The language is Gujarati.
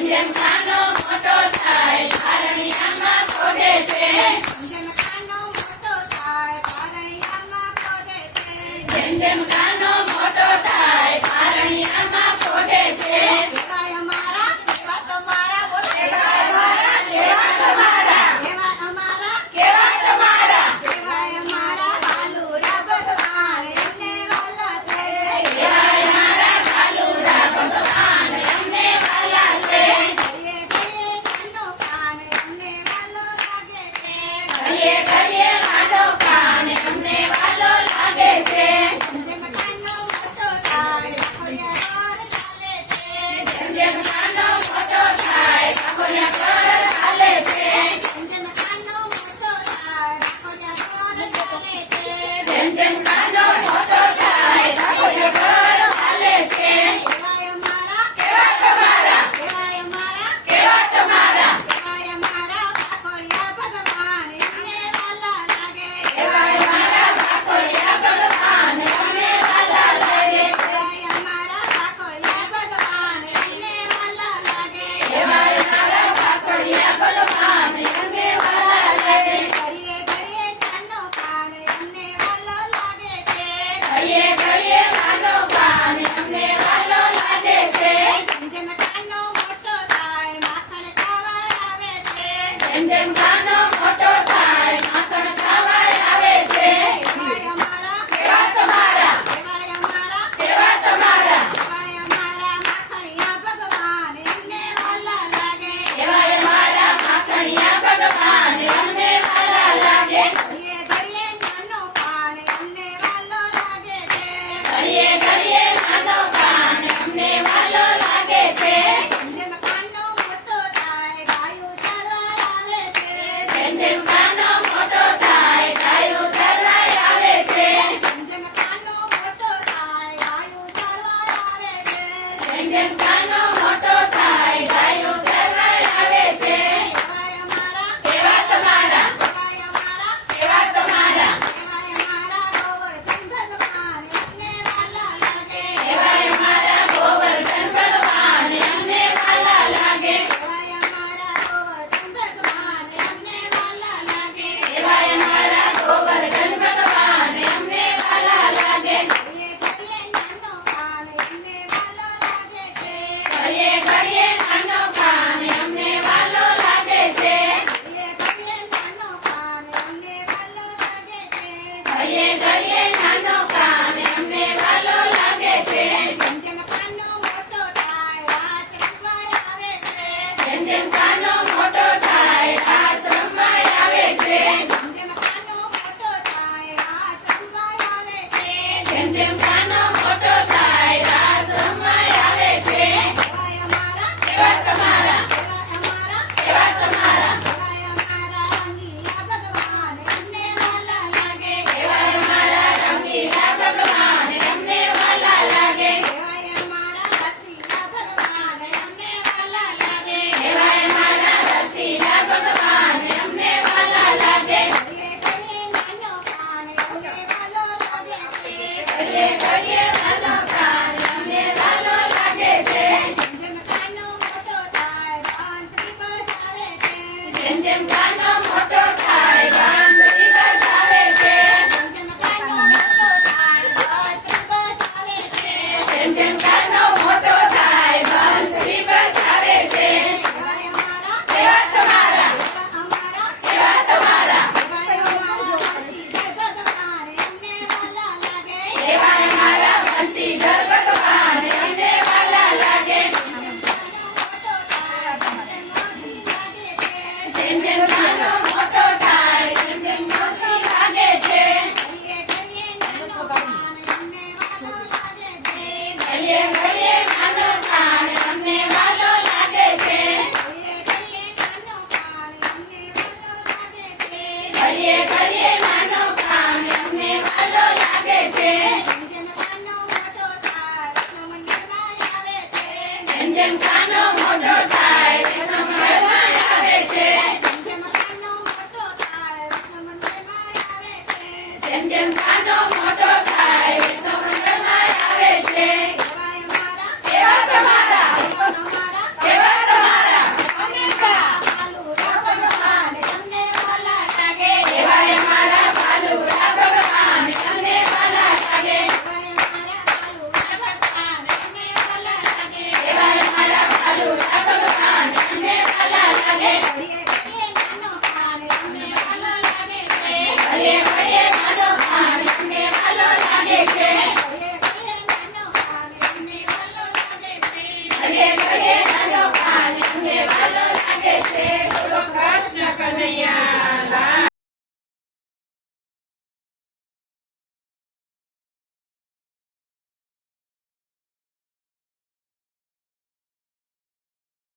જેમ કાનો મોટો થાય ભારણિયામાં ફોડે છે જેમ કાનો મોટો થાય ભારણિયામાં ફોડે છે જેમ કાનો મોટો થાય ભારણિયામાં ફોડે છે કેવાય અમારા કેવા તમારા બોલો કેવા તમારા કેવા અમારા કેવા તમારા કેવાય અમારા બાલુડા ભગવાન એમને વાલા છે કેવાય મારા કાલુડા ભગવાન અમને વાલા છે ઘડીએ ઘડીએ કાનો કાન એમને વાલો લાગે છે ઘડીએ ઘડીએ વાલો કાન અમને વાલો લાગે છે જેમ કાનો મોટો થાય ખોડિયાર ચાલે છે જેમ કાનો મોટો થાય કાકોડિયા પર ચાલે છે જેમ કાનો મોટો થાય ખોડિયાર ચાલે છે જેમ કાનો મોટો થાય કાકોડિયા પર ચાલે છે કેવાય અમારા કેવા તમારા કેવાય અમારા કેવા તમારા કેવાય અમારા કાકોડિયા ભગવાન એમને વાલા લાગે કેવાય મારા કાકોડિયા ભગવાન અમને વાલા લાગે કેવાય અમારા કાકોડિયા ભગવાન એમને વાલા લાગે કેવાય મારા કાકોડિયા ભગવાન અમને વાલા લાગે ઘડીએ ઘડીએ કાનો કાન એમને વાલો લાગે છે ઘડીએ ઘડીએ વાલો કાન અમને વાલો લાગે છે જેમ કાનો મોટો થાય માખણ ખાવા આવે છે જેમ કાનો મોટો થાય માખણ ખાવા આવે છે કેવાય અમારા કેવા તમારા કેવાય અમારા કેવા તમારા કેવાય અમારા માખણિયા ભગવાન એમને વાલા લાગે કેવાય મારા માખણિયા ભગવાન અમને વાલા લાગે ઘડીએ ઘડીએ નાનો કાન એમને વાલો લાગે છે ઘડીએ ઘડીએ નાનો કાન અમને વાલો લાગે છે જેમ કાનો મોટો થાય ગાયું ચરવા આવે છે જેમ કાનો મોટો થાય ગાયું ચરવાય આવે છે જેમ કાનો મોટો થાય ગાયું ચરવા આવે છે જેમ કાનો મોટો થાય ગાયું ચરવાય આવે છે કેવાય અમારા કેવા તમારા કેવાય અમારા કેવા તમારા કેવાય અમારા ગોવર્ધન ભગવાન એમને વાલા લાગે કેવાય મારા ગોવર્ધન ભગવાન અમને વાલા લાગે કેવાય અમારા ગોવર્ધન ભગવાન એમને વાલા લાગે કેવાય મારા ગોવર્ધન ભગવાન અમને વાલા લાગે ઘડીએ ઘડીએ નાનો કાન એમને વાલો લાગે છે ઘડીએ ઘડીએ નાનો કાન અમને વાલો લાગે છે ઘડીએ ઘડીએ નાનો કાન એમને વાલો લાગે છે ઘડીએ ઘડીએ નાનો કાન અમને વાલો લાગે છે જેમ કાનો મોટો થાય રાત રમવા આવે છે જેમ કાનો મોટો થાય